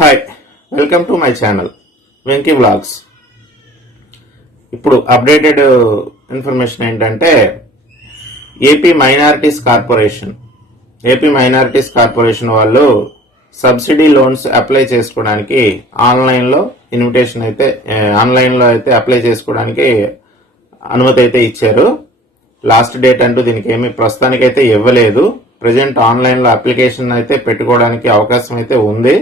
Hi, welcome to my channel Venky vlogs. ఇప్పుడు updated information ఏంటంటే AP minorities corporation వాళ్ళు subsidy loans apply చేసుకోవడానికి ఆన్లైన్లో అప్లై చేసుకోవడానికి అనుమతి అయితే ఇచ్చారు. లాస్ట్ డేట్ అంటూ దీనికి ఏమీ ప్రస్తుతానికైతే ఇవ్వలేదు. ప్రజెంట్ ఆన్లైన్లో అప్లికేషన్ అయితే పెట్టుకోవడానికి అవకాశం అయితే ఉంది.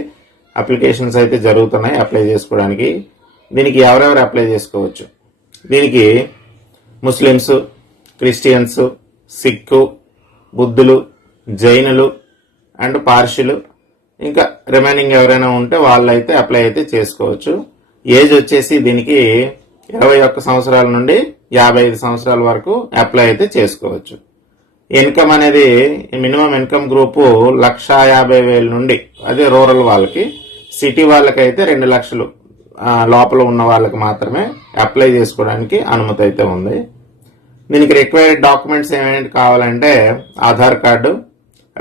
అప్లికేషన్స్ అయితే జరుగుతున్నాయి అప్లై చేసుకోవడానికి. దీనికి ఎవరెవరు అప్లై చేసుకోవచ్చు? దీనికి ముస్లిమ్స్, క్రిస్టియన్స్, సిక్కు, బుద్ధులు, జైనులు అండ్ పార్షిలు, ఇంకా రిమైనింగ్ ఎవరైనా ఉంటే వాళ్ళైతే అప్లై అయితే చేసుకోవచ్చు. ఏజ్ వచ్చేసి దీనికి 21 సంవత్సరాల నుండి 55 సంవత్సరాల వరకు అప్లై అయితే చేసుకోవచ్చు. ఇన్కమ్ అనేది మినిమం ఇన్కమ్ గ్రూపు 1,50,000 నుండి, అదే రూరల్ వాళ్ళకి. సిటీ వాళ్ళకైతే 2 లక్షలు లోపల ఉన్న వాళ్ళకి మాత్రమే అప్లై చేసుకోవడానికి అనుమతి అయితే ఉంది. దీనికి రిక్వైర్డ్ డాక్యుమెంట్స్ ఏమేంటి కావాలంటే Aadhaar card,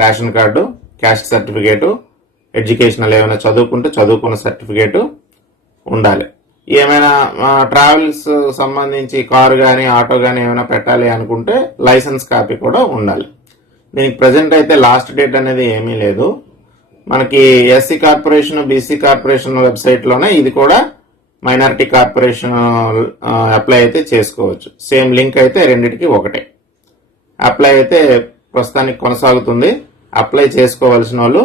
ration card, caste certificate, educational ఏమైనా చదువుకున్న సర్టిఫికేటు ఉండాలి. ఏమైనా ట్రావెల్స్ సంబంధించి కారు కానీ ఆటో కానీ ఏమైనా పెట్టాలి అనుకుంటే లైసెన్స్ కాపీ కూడా ఉండాలి. దీనికి ప్రజెంట్ అయితే లాస్ట్ డేట్ అనేది ఏమీ లేదు. మనకి SC corporation, BC corporation website లోనే ఇది కూడా మైనారిటీ కార్పొరేషన్ అప్లై అయితే చేసుకోవచ్చు. సేమ్ లింక్ అయితే రెండింటికి ఒకటే. అప్లై అయితే ప్రస్తుతానికి కొనసాగుతుంది. అప్లై చేసుకోవాల్సిన వాళ్ళు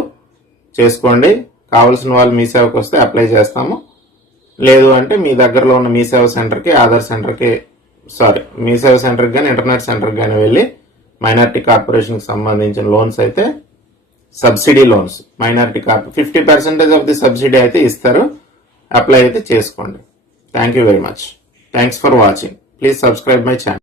చేసుకోండి. కావాల్సిన వాళ్ళు మీ సేవకు వస్తే అప్లై చేస్తాము. లేదు అంటే మీ దగ్గరలో ఉన్న మీ సేవ సెంటర్కి, మీ సేవ సెంటర్కి కానీ ఇంటర్నెట్ సెంటర్కి కానీ వెళ్ళి మైనారిటీ కార్పొరేషన్కి సంబంధించిన లోన్స్ అయితే subsidy loans minority 50% of the subsidy అయితే ఇస్తారు. అప్లై అయితే చేసుకోండి. Thank you very much. Thanks for watching. Please subscribe my channel.